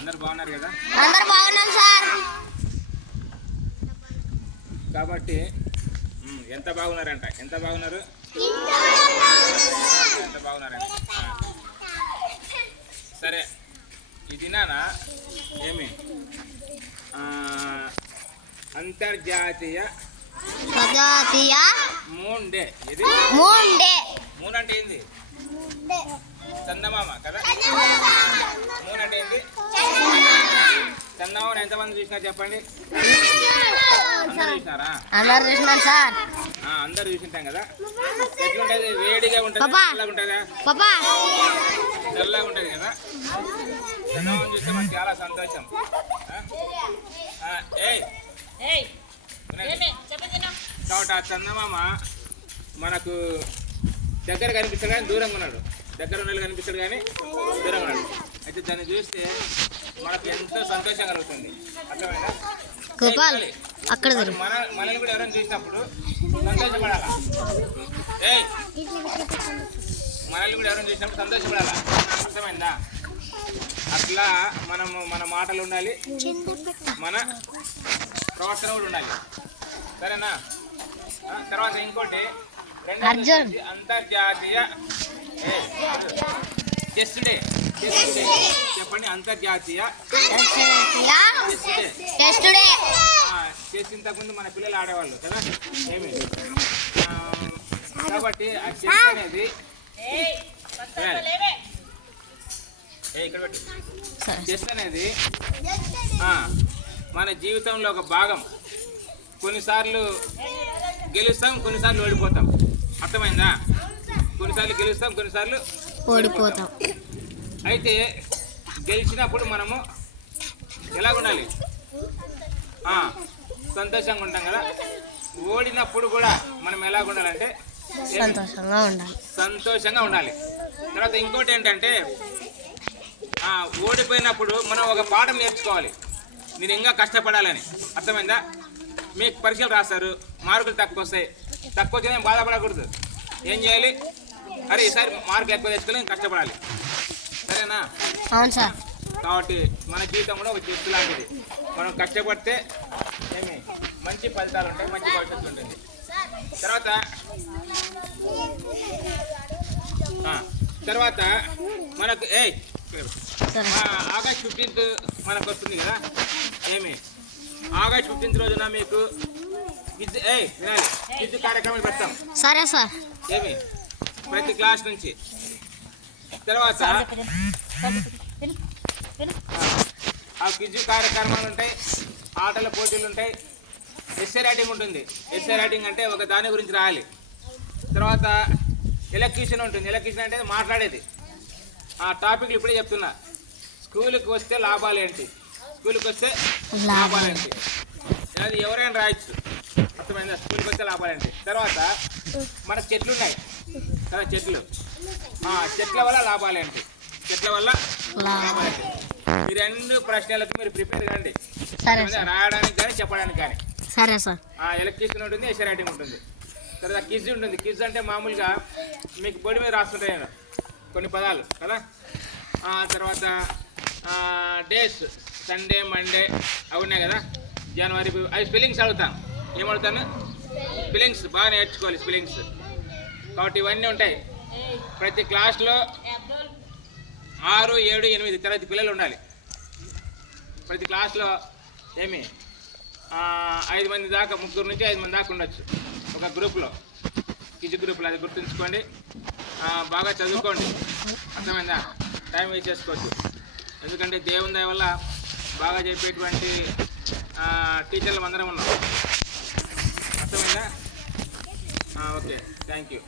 అందరు బాగున్నారు కదా? అందరు బాగున్నాం సార్. కాబట్టి ఎంత బాగున్నారంట? ఎంత బాగున్నారు? ఎంత బాగున్నారంట? సరే, ఇది నానా ఏమి అంతర్జాతీయ మూన్ డే. ఇది మూన్ అంటే ఏంది? చందమామ కదా. మూన్ అంటే ఏంది? చందమామను ఎంతమంది చూసినా చెప్పండి. అందరు చూసినారా? అందరు చూసింటాం కదా. ఎట్లుంటది? వేడిగా ఉంటుంది, చల్లగా ఉంటుందా? చల్లగా ఉంటుంది కదా. చందమామను చూస్తే మనకు చాలా సంతోషం. కాబట్టి ఆ చందమామ మనకు దగ్గర కనిపిస్తాడు కానీ దూరంగా ఉన్నాడు. దగ్గర ఉన్నది కనిపిస్తాడు కానీ దూరంగా ఉన్నాడు. అయితే దాన్ని చూస్తే మనకు ఎంతో సంతోషం కలుగుతుంది. అర్థమైనా? మనల్ని కూడా ఎవరైనా చూసినప్పుడు సంతోషపడాలా? మనల్ని కూడా ఎవరైనా చూసినప్పుడు సంతోషపడాలా? అర్థమైందా? అట్లా మన మాటలు ఉండాలి, మన ప్రవర్తన కూడా ఉండాలి. సరేనా? తర్వాత ఇంకోటి అంతర్జాతీయ చెస్ డే. చెప్పండి. అంతర్జాతీయ చెస్ ఇంతకుముందు మన పిల్లలు ఆడేవాళ్ళు కదా. ఏమి కాబట్టి ఆ చెస్ అనేది ఇక్కడ పెట్టు. చెస్ అనేది మన జీవితంలో ఒక భాగం. కొన్నిసార్లు గెలుస్తాం, కొన్నిసార్లు ఓడిపోతాం. అర్థమైందా? కొన్నిసార్లు గెలుస్తాం, కొన్నిసార్లు ఓడిపోతాం. అయితే గెలిచినప్పుడు మనము ఎలాగుండాలి? సంతోషంగా ఉంటాం కదా. ఓడినప్పుడు కూడా మనం ఎలాగుండాలంటే సంతోషంగా ఉండాలి. తర్వాత ఇంకోటి ఏంటంటే ఓడిపోయినప్పుడు మనం ఒక పాఠం నేర్చుకోవాలి. మీరు ఇంకా కష్టపడాలని. అర్థమైందా? మీకు పరీక్షలు రాస్తారు, మార్కులు తక్కువ వస్తాయి. తక్కువ వచ్చినా బాధపడకూడదు. ఏం చేయాలి? అరే ఈసారి మార్కులు ఎక్కువ తెచ్చుకోవాలి, కష్టపడాలి. సరేనా? అవును సార్. కాబట్టి మన జీవితం కూడా ఒక చెట్టు లాంటిది. మనం కష్టపడితే ఏమి మంచి ఫలితాలు ఉంటాయి, మంచి భవిష్యత్తు ఉంటుంది. తర్వాత మనకు ఆగస్ట్ 15th మనకు వస్తుంది కదా. ఏమి ఆగస్ట్ 15th రోజున మీకు విద్యుత్ కార్యక్రమాలు పెడతాం. సరే సార్. ఏమి ప్రతి క్లాస్ నుంచి. తర్వాత ఆ క్విజ్ కార్యక్రమాలు ఉంటాయి, ఆటల పోటీలు ఉంటాయి, ఎస్సే రైటింగ్ ఉంటుంది. ఎస్సే రైటింగ్ అంటే ఒక దాని గురించి రాయాలి. తర్వాత ఎలక్యూషన్ ఉంటుంది. ఎలక్యూషన్ అంటే మాట్లాడేది. ఆ టాపిక్లు ఇప్పుడే చెప్తున్నా. స్కూల్కి వస్తే లాభాలు ఏంటి, స్కూల్కి వస్తే లాభాలు ఏంటి, అది ఎవరైనా రాయొచ్చు. అర్థమైందా? స్కూల్కి వస్తే లాభాలు ఏంటి. తర్వాత మనకు చెట్లు ఉన్నాయి కదా. చెట్ల వల్ల లాభాలు ఏంటి, చెట్ల వల్ల లాభాలు ఏంటి. ఈ రెండు ప్రశ్నలకు మీరు ప్రిపేర్ కండి, రాయడానికి కానీ చెప్పడానికి కానీ. సరే సార్. ఎలక్ట్రిషన్ ఉంటుంది, ఎస్సే రైటింగ్ ఉంటుంది. తర్వాత క్విజ్ ఉంటుంది. క్విజ్ అంటే మామూలుగా మీకు బోర్డు మీద రాస్తుంటాయి నేను కొన్ని పదాలు కదా. తర్వాత డేస్ సండే, మండే అవి ఉన్నాయి కదా. జనవరి అవి స్పెల్లింగ్స్ అడుగుతాను. ఏమడుగుతాను? స్పెల్లింగ్స్ బాగా నేర్చుకోవాలి, స్పెల్లింగ్స్. కాబట్టి ఇవన్నీ ఉంటాయి. ప్రతి క్లాస్లో 6, 7, 8 తరగతి పిల్లలు ఉండాలి. ప్రతి క్లాస్లో ఏమి 5 మంది దాకా, 3 నుంచి 5 మంది దాకా ఉండొచ్చు ఒక గ్రూప్లో. క్విజ్ గ్రూప్లో. అది గుర్తుంచుకోండి, బాగా చదువుకోండి. అర్థమైందా? టైం వేస్ట్ చేసుకోవచ్చు. ఎందుకంటే దేవుని దయ వల్ల బాగా చెప్పేటువంటి టీచర్లు అందరం ఉన్నాం. అర్థమైందా? Okay, thank you.